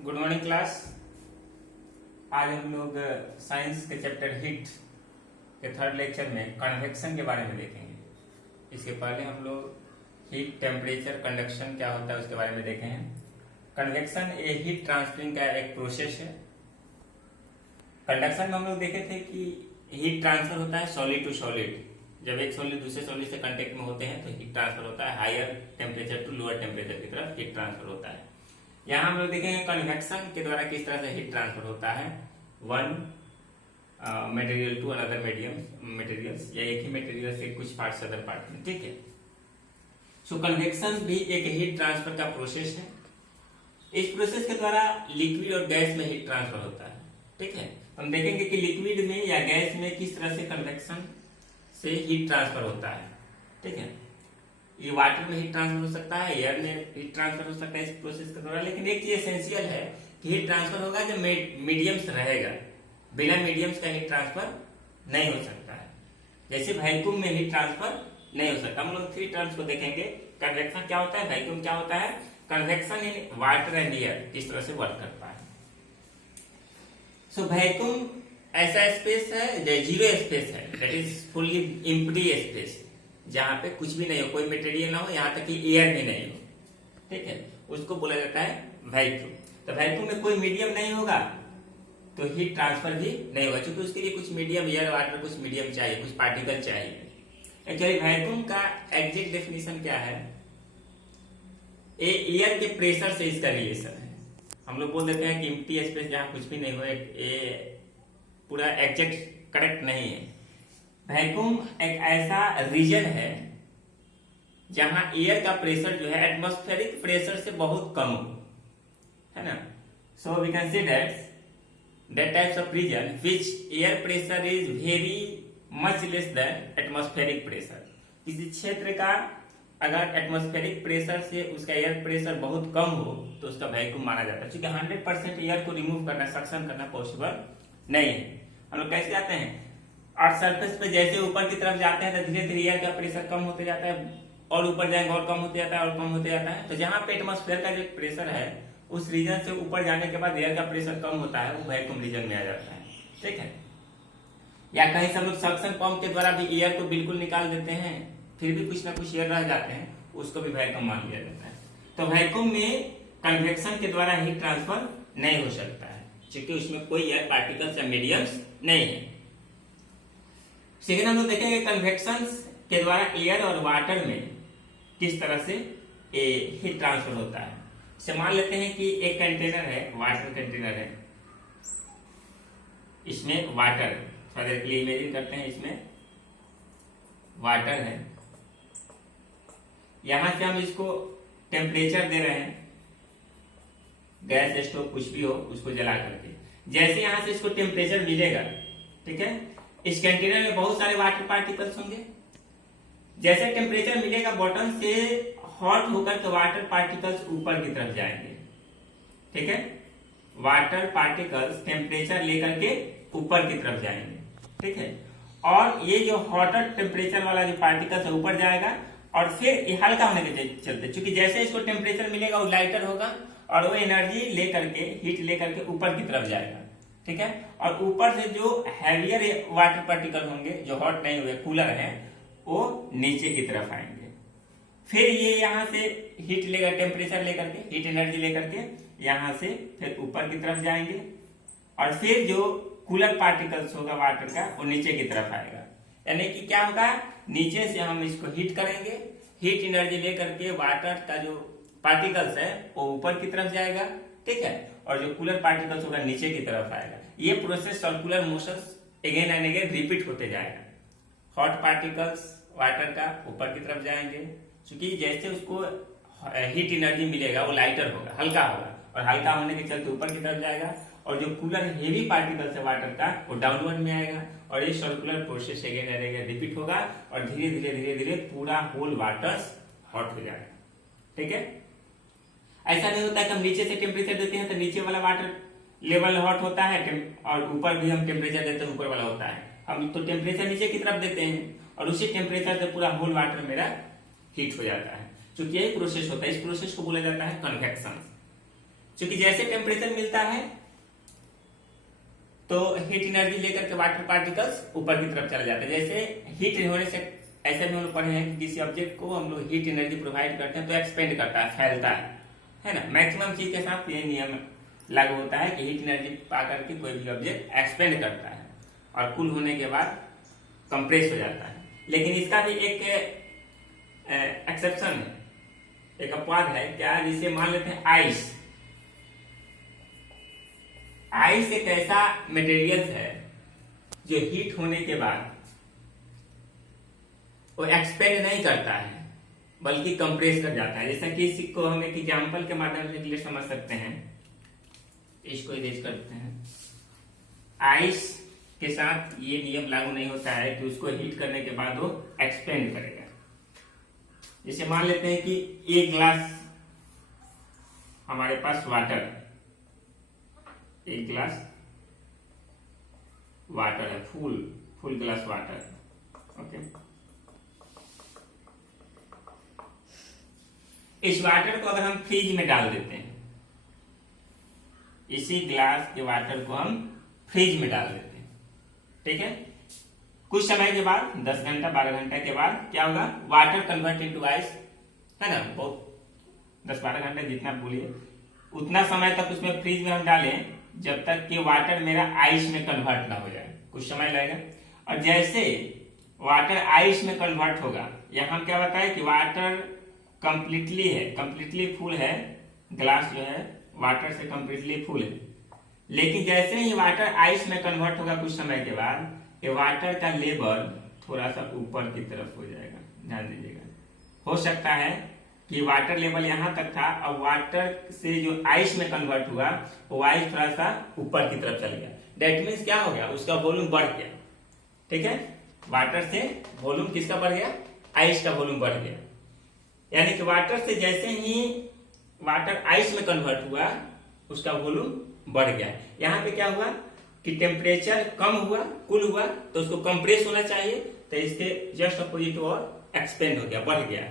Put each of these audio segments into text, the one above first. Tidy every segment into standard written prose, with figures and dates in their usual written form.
Good morning class. आज हम लोग साइंस के चैप्टर हीट के थर्ड लेक्चर में कन्वेक्शन के बारे में देखेंगे। इसके पहले हम लोग हीट, टेम्परेचर, कंडक्शन क्या होता है उसके बारे में देखे हैं। कन्वेक्शन ये हीट ट्रांसफरिंग का एक प्रोसेस है। कंडक्शन में हम लोग देखे थे कि हीट ट्रांसफर होता है सॉलिड टू सॉलिड। जब एक सॉलिड दूसरे सॉलिड से कांटेक्ट में होते हैं तो हीट ट्रांसफर होता है। Higher temperature to lower temperature की तरफ हीट ट्रांसफर होता है। यहाँ हम लोग देखेंगे कन्वेक्शन के द्वारा किस तरह से हीट ट्रांसफर होता है one material to another medium materials, या एक ही मटेरियल से कुछ पार्ट से अदर पार्ट में। ठीक है, सो कन्वेक्शन भी एक हीट ट्रांसफर का प्रोसेस है। इस प्रोसेस के द्वारा लिक्विड और गैस में हीट ट्रांसफर होता है। ठीक है, हम देखेंगे कि लिक्विड में या गैस में किस तरह से कन्वेक्शन से हीट ट्रांसफर होता है। ठीक है, ये वाटर में हीट ट्रांसफर हो सकता है, एयर में हीट ट्रांसफर हो सकता है इस प्रोसेस के द्वारा। लेकिन एक चीज एसेंशियल है कि हीट ट्रांसफर होगा जब मीडियम्स रहेगा। बिना मीडियम्स का हीट ट्रांसफर नहीं हो सकता है। जैसे वैक्यूम में हीट ट्रांसफर नहीं हो सकता। हम लोग थ्री टर्म्स को देखेंगे। कन्वेक्शन क्या होता है, वैक्यूम क्या होता है। Convection in water and air किस तरह से वर्क करता है। सो वैक्यूम ऐसा स्पेस है जो जीरो स्पेस है, that is fully empty space, जहां पे कुछ भी नहीं हो, कोई मटेरियल ना हो, यहाँ तक कि एयर भी नहीं हो। ठीक है, उसको बोला जाता है वैक्यूम। तो वैक्यूम में कोई मीडियम नहीं होगा तो हीट ट्रांसफर भी नहीं होगा, क्योंकि उसके लिए कुछ मीडियम, एयर वाटर कुछ मीडियम चाहिए, कुछ पार्टिकल चाहिए। एक्चुअली वैक्यूम का एग्जैक्ट डेफिनेशन क्या है, एयर के प्रेशर से इसका रिलेशन है। हम लोग बोल देते हैं कि एम्प्टी स्पेस जहां कुछ भी नहीं हो, ये पूरा एग्जैक्ट करेक्ट नहीं है। वैक्यूम एक ऐसा रीजन है जहां एयर का प्रेशर जो है एटमॉस्फेरिक प्रेशर से बहुत कम हो, है ना। So we can say that types of region which air pressure is very much less than atmospheric pressure. किसी क्षेत्र का अगर एटमॉस्फेरिक प्रेशर से उसका एयर प्रेशर बहुत कम हो तो उसका वैक्यूम माना जाता है, क्योंकि 100% एयर को रिमूव करना, सक्शन करना पॉसिबल नहीं है। हम लोग कैसे जाते हैं, और सरफेस पे जैसे ऊपर की तरफ जाते हैं तो धीरे धीरे एयर का प्रेशर कम होते जाता है, और ऊपर जाएंगे और कम होते जाता है, और कम होते जाता है। तो जहां पे एटमॉस्फेयर का जो प्रेशर है उस रीजन से ऊपर जाने के बाद एयर का प्रेशर कम होता है, वो वैक्यूम रीजन में आ जाता है। ठीक है, या कहीं सब लोग सक्शन पंप के द्वारा भी एयर को बिल्कुल निकाल देते हैं, फिर भी कुछ ना कुछ एयर रह जाते हैं, उसको भी वैक्यूम मान लिया जाता है। तो वैक्यूम में कन्वेक्शन के द्वारा हीट ट्रांसफर नहीं हो सकता है, क्योंकि उसमें कोई एयर पार्टिकल्स या मीडियम्स नहीं है। सेकेंड हम लोग देखेंगे कन्वेक्शन के द्वारा एयर और वाटर में किस तरह से हीट ट्रांसफर होता है। से मान लेते हैं कि एक कंटेनर है, वाटर कंटेनर है, इसमें वाटर, थोड़ा देर के लिए इमेजिन करते हैं, इसमें वाटर है। यहां से हम इसको टेम्परेचर दे रहे हैं, गैस स्टोव कुछ भी हो उसको जला करके। जैसे यहां से इसको टेम्परेचर मिलेगा, ठीक है, इस कंटेनर में बहुत सारे वाटर पार्टिकल्स होंगे। जैसे टेम्परेचर मिलेगा बॉटम से हॉट होकर के वाटर पार्टिकल्स ऊपर की तरफ जाएंगे। ठीक है, वाटर पार्टिकल्स टेम्परेचर लेकर के ऊपर की तरफ जाएंगे। ठीक है, और ये जो हॉटर टेम्परेचर वाला जो पार्टिकल्स है ऊपर जाएगा, और फिर ये हल्का होने के चलते, क्योंकि जैसे इसको टेम्परेचर मिलेगा वो लाइटर होगा, और वो एनर्जी लेकर के, हीट लेकर के ऊपर की तरफ जाएगा। ठीक है, और ऊपर से जो हैवियर वाटर पार्टिकल होंगे जो हॉट नहीं हुए, कूलर हैं, वो नीचे की तरफ आएंगे। फिर ये यहाँ से हीट लेकर, टेम्परेचर लेकर के, हीट एनर्जी लेकर के यहाँ से फिर ऊपर की तरफ जाएंगे, और फिर जो कूलर पार्टिकल्स होगा वाटर का वो नीचे की तरफ आएगा। यानी कि क्या होगा, नीचे से हम इसको हीट करेंगे, हीट एनर्जी लेकर के वाटर का जो पार्टिकल्स है वो ऊपर की तरफ जाएगा। ठीक है, और जो कूलर पार्टिकल्स होगा नीचे की तरफ आएगा। ये process circular motion again and again repeat होते जाएगा। हॉट पार्टिकल्स वाटर का ऊपर की तरफ जाएंगे, क्योंकि जैसे उसको हीट एनर्जी मिलेगा वो लाइटर होगा, हल्का होगा, और हल्का होने के चलते ऊपर की तरफ जाएगा, और जो कूलर हेवी पार्टिकल्स है वाटर का वो डाउनवर्ड में आएगा, और ये circular process again and again repeat होगा, और धीरे धीरे धीरे धीरे पूरा होल वाटर हॉट हो जाएगा। ठीक है, ऐसा नहीं होता कि हम नीचे से टेम्परेचर देते हैं तो नीचे वाला वाटर लेवल हॉट होता है, और ऊपर भी हम टेम्परेचर देते हैं ऊपर वाला होता है। हम तो टेम्परेचर नीचे की तरफ देते हैं, और उसी टेम्परेचर से पूरा होल वाटर मेरा हीट हो जाता है। क्योंकि यही प्रोसेस होता है, इस प्रोसेस को बोला जाता है कन्वेक्शन। क्योंकि जैसे टेम्परेचर मिलता है तो हीट एनर्जी लेकर के वाटर पार्टिकल्स ऊपर की तरफ चले जाते हैं। जैसे हीट होने से ऐसे भी हम लोग पढ़े हैं कि किसी ऑब्जेक्ट को हम लोग हीट एनर्जी प्रोवाइड करते हैं तो एक्सपेंड करता है, फैलता है ना। मैक्सिमम चीज के साथ ये नियम लागू होता है कि हीट एनर्जी पा करके कोई भी ऑब्जेक्ट एक्सपेंड करता है और कूल होने के बाद कंप्रेस हो जाता है। लेकिन इसका भी एक एक्सेप्शन है, एक अपवाद है क्या, जिसे मान लेते हैं आइस। आइस एक ऐसा मटेरियल है जो हीट होने के बाद वो एक्सपेंड नहीं करता है बल्कि कंप्रेस कर जाता है। जैसा कि इसको हम एक एग्जांपल के माध्यम से क्लियर समझ सकते हैं। इसको इरेज करते हैं। आइस के साथ ये नियम लागू नहीं होता है कि उसको हीट करने के बाद वो एक्सपेंड करेगा। जैसे मान लेते हैं कि एक ग्लास हमारे पास वाटर, एक ग्लास वाटर है, फुल ग्लास वाटर, ओके। इस वाटर को अगर हम फ्रिज में डाल देते हैं, इसी ग्लास के वाटर को हम फ्रिज में डाल देते हैं, ठीक है। कुछ समय के बाद 10 घंटा 12 घंटा के बाद क्या होगा, वाटर कन्वर्ट इनटू आइस, है ना। बहुत 10-12 घंटे जितना बोलिए उतना समय तक उसमें फ्रिज में हम डालें जब तक कि वाटर मेरा आइस में कन्वर्ट ना हो जाए, कुछ समय लगेगा। और जैसे वाटर आइस में कन्वर्ट होगा, यहाँ क्या होता है कि वाटर कंप्लीटली फुल है, ग्लास जो है वाटर से कंप्लीटली फुल है। लेकिन जैसे ही वाटर आइस में कन्वर्ट होगा कुछ समय के बाद, ये वाटर का लेवल थोड़ा सा ऊपर की तरफ हो जाएगा, ध्यान दीजिएगा। हो सकता है कि वाटर लेवल यहां तक था, अब वाटर से जो आइस में कन्वर्ट हुआ वो आइस थोड़ा सा ऊपर की तरफ चल गया। दैट मीन्स क्या हो गया, उसका वॉल्यूम बढ़ गया, ठीक है। वाटर से वॉल्यूम किसका बढ़ गया, आइस का वॉल्यूम बढ़ गया। यानी कि वाटर से जैसे ही वाटर आइस में कन्वर्ट हुआ उसका वॉल्यूम बढ़ गया। यहाँ पे क्या हुआ कि टेम्परेचर कम हुआ, कूल हुआ, तो उसको कंप्रेस होना चाहिए, तो इसके जस्ट अपोजिट और एक्सपेंड हो गया, बढ़ गया।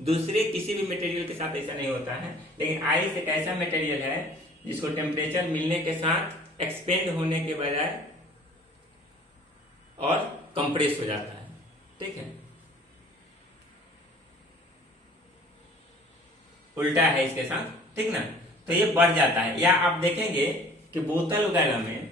दूसरे किसी भी मटेरियल के साथ ऐसा नहीं होता है, लेकिन आइस एक ऐसा मटेरियल है जिसको टेम्परेचर मिलने के साथ एक्सपेंड होने के बजाय और कंप्रेस हो जाता है, ठीक है। उल्टा है इसके साथ, ठीक ना। तो ये बढ़ जाता है। या आप देखेंगे कि बोतल वगैरह में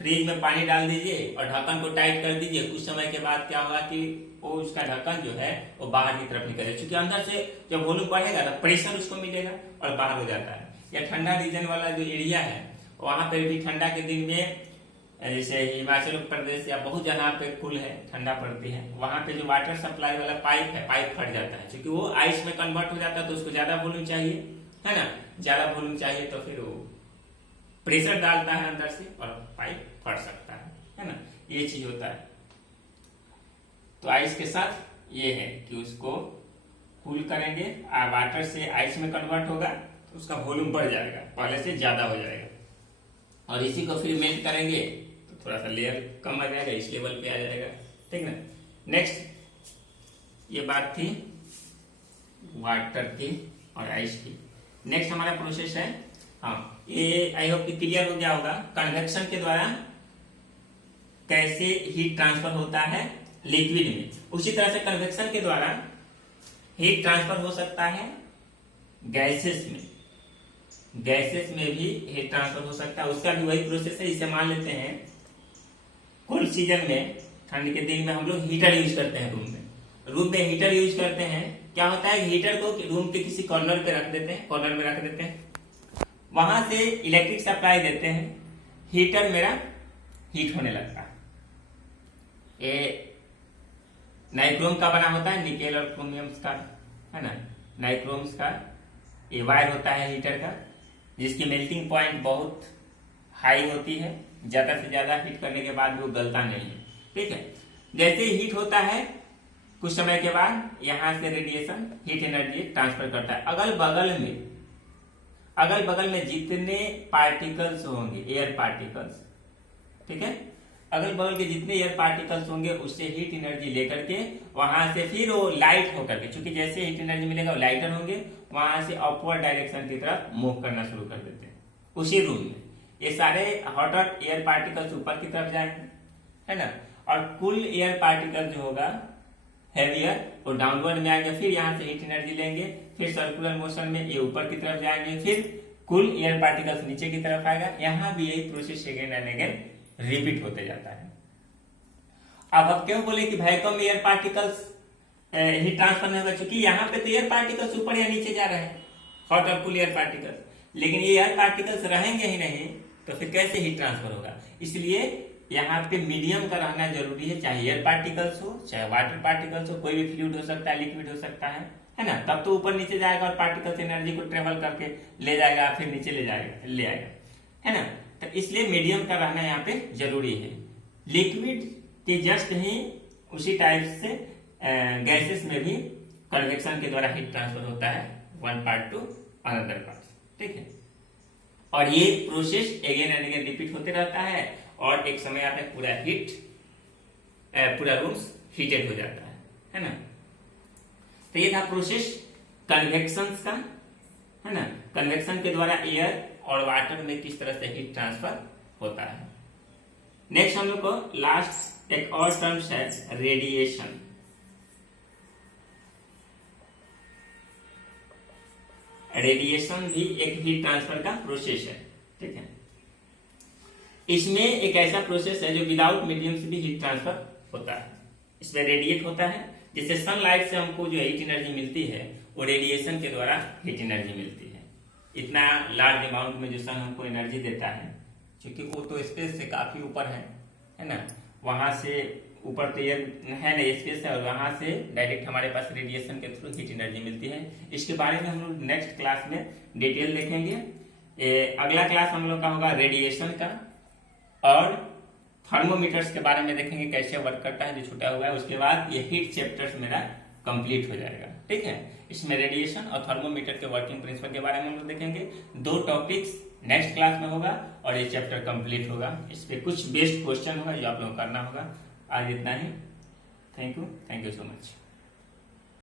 फ्रिज में पानी डाल दीजिए और ढक्कन को टाइट कर दीजिए, कुछ समय के बाद क्या होगा कि वो उसका ढक्कन जो है वो बाहर की तरफ निकलेगा, क्योंकि अंदर से जब वॉल्यूम बढ़ेगा तो प्रेशर उसको मिलेगा और बाहर हो जाता है। या ठंडा रीजन वाला जो एरिया है वहां पर भी ठंडा के दिन में, जैसे हिमाचल प्रदेश या बहुत जगह पे कुल है, ठंडा पड़ती है, वहां पे जो वाटर सप्लाई वाला पाइप है, पाइप फट जाता है, क्योंकि वो आइस में कन्वर्ट हो जाता है, तो उसको ज्यादा वॉल्यूम चाहिए, है ना। ज्यादा वॉल्यूम चाहिए तो फिर वो प्रेशर डालता है अंदर से और पाइप फट सकता है ना। ये चीज होता है। तो आइस के साथ ये है कि उसको कूल करेंगे, वाटर से आइस में कन्वर्ट होगा तो उसका वॉल्यूम बढ़ जाएगा, पहले से ज्यादा हो जाएगा। और इसी को फिर मेल्ट करेंगे तो थोड़ा सा लेयर कम आ जाएगा, इस लेवल पे आ जाएगा, ठीक ना। नेक्स्ट ये बात थी वाटर की और आइस की। नेक्स्ट हमारा प्रोसेस है, हाँ ये आई होप कि क्लियर हो गया होगा, कन्वेक्शन के द्वारा कैसे हीट ट्रांसफर होता है लिक्विड में। उसी तरह से कन्वेक्शन के द्वारा हीट ट्रांसफर हो सकता है गैसेस में, गैसेस में भी हीट ट्रांसफर हो सकता है, उसका भी वही प्रोसेस है। इसे मान लेते हैं कोल्ड सीजन में, ठंड के दिन में हम लोग हीटर यूज करते हैं, रूम में हीटर यूज करते हैं। क्या होता है, हीटर को रूम के किसी कॉर्नर पे रख देते हैं, कॉर्नर में रख देते हैं, वहां से इलेक्ट्रिक सप्लाई देते हैं, हीटर मेरा हीट होने लगता है। ये नाइक्रोम का बना होता है, निकेल और क्रोमियम का, है ना, नाइक्रोम्स का ये वायर होता है हीटर का, जिसकी मेल्टिंग पॉइंट बहुत हाई होती है, ज्यादा से ज्यादा हीट करने के बाद वो गलता नहीं है, ठीक है। जैसे ही हीट होता है कुछ समय के बाद यहां से रेडिएशन हीट एनर्जी ट्रांसफर करता है अगल बगल में जितने पार्टिकल्स होंगे, एयर पार्टिकल्स, ठीक है, अगल बगल के जितने एयर पार्टिकल्स होंगे उससे हीट एनर्जी लेकर के वहां से फिर वो लाइट होकर के, चूंकि जैसे हीट एनर्जी मिलेगा वो लाइटर होंगे, वहां से अपवर्ड डायरेक्शन की तरफ मूव करना शुरू कर देते हैं उसी रूम में। ये सारे हॉट एयर पार्टिकल्स ऊपर की तरफ जाएंगे, है ना, और कूल एयर पार्टिकल जो होगा हेवियर वो डाउनवर्ड में आएंगे, फिर यहाँ से हीट एनर्जी लेंगे, फिर सर्कुलर मोशन में ये ऊपर की तरफ जाएंगे, फिर कूल एयर पार्टिकल्स नीचे की तरफ आएगा। यहाँ भी यही process again and again repeat होते जाता है। अब क्यों बोले कि vacuum air particles heat transfer नहीं होगा, क्योंकि यहाँ पे तो एयर पार्टिकल्स ऊपर या नीचे जा रहे हैं, हॉट और कूल एयर पार्टिकल्स, लेकिन ये एयर पार्टिकल्स रहेंगे ही नहीं तो फिर कैसे हीट ट्रांसफर होगा। इसलिए यहाँ पे मीडियम का रहना जरूरी है, चाहे एयर पार्टिकल्स हो चाहे वाटर पार्टिकल्स हो, कोई भी फ्लूइड हो सकता है, लिक्विड हो सकता है ना, तब तो ऊपर नीचे जाएगा और पार्टिकल्स एनर्जी को ट्रेवल करके ले जाएगा, फिर नीचे ले आएगा, है ना। तो इसलिए मीडियम का रहना यहाँ पे जरूरी है। लिक्विड के जस्ट ही उसी टाइप से गैसेस में भी कन्वेक्शन के द्वारा हीट ट्रांसफर होता है one part two another part, ठीक है। और ये process again and again repeat होते रहता है और एक समय आता है पूरा रूम्स हीटेड हो जाता है ना। तो ये था प्रोसेस कन्वेक्शन का, है ना, कन्वेक्शन के द्वारा एयर और वाटर में किस तरह से हीट ट्रांसफर होता है। नेक्स्ट हम लोग को लास्ट एक और टर्म्स है रेडिएशन। रेडिएशन भी एक हीट ट्रांसफर का प्रोसेस है, ठीक है। इसमें एक ऐसा प्रोसेस है जो विदाउट मीडियम से भी हीट ट्रांसफर होता है। इसमें रेडिएट होता है, जिससे सनलाइट से हमको जो हीट एनर्जी मिलती है वो रेडिएशन के द्वारा हीट एनर्जी मिलती है। इतना लार्ज अमाउंट में जो सन हमको एनर्जी देता है, क्योंकि वो तो स्पेस से काफी ऊपर है ना, वहां से ऊपर तो एयर है ना, स्पेस है, और वहां से डायरेक्ट हमारे पास रेडिएशन के थ्रू हीट एनर्जी मिलती है। इसके बारे में हम लोग नेक्स्ट क्लास में डिटेल देखेंगे। अगला क्लास हम लोग का होगा रेडिएशन का, और थर्मोमीटर्स के बारे में देखेंगे कैसे वर्क करता है, जो छूटा हुआ है। उसके बाद ये हीट चैप्टर्स मेरा कंप्लीट हो जाएगा, ठीक है। इसमें रेडिएशन और थर्मोमीटर के वर्किंग प्रिंसिपल के बारे में हम लोग देखेंगे। 2 टॉपिक्स नेक्स्ट क्लास में होगा और ये चैप्टर कंप्लीट होगा। इस पे कुछ बेस्ड क्वेश्चन होगा जो आप लोग करना होगा। आज इतना ही। Thank you so much.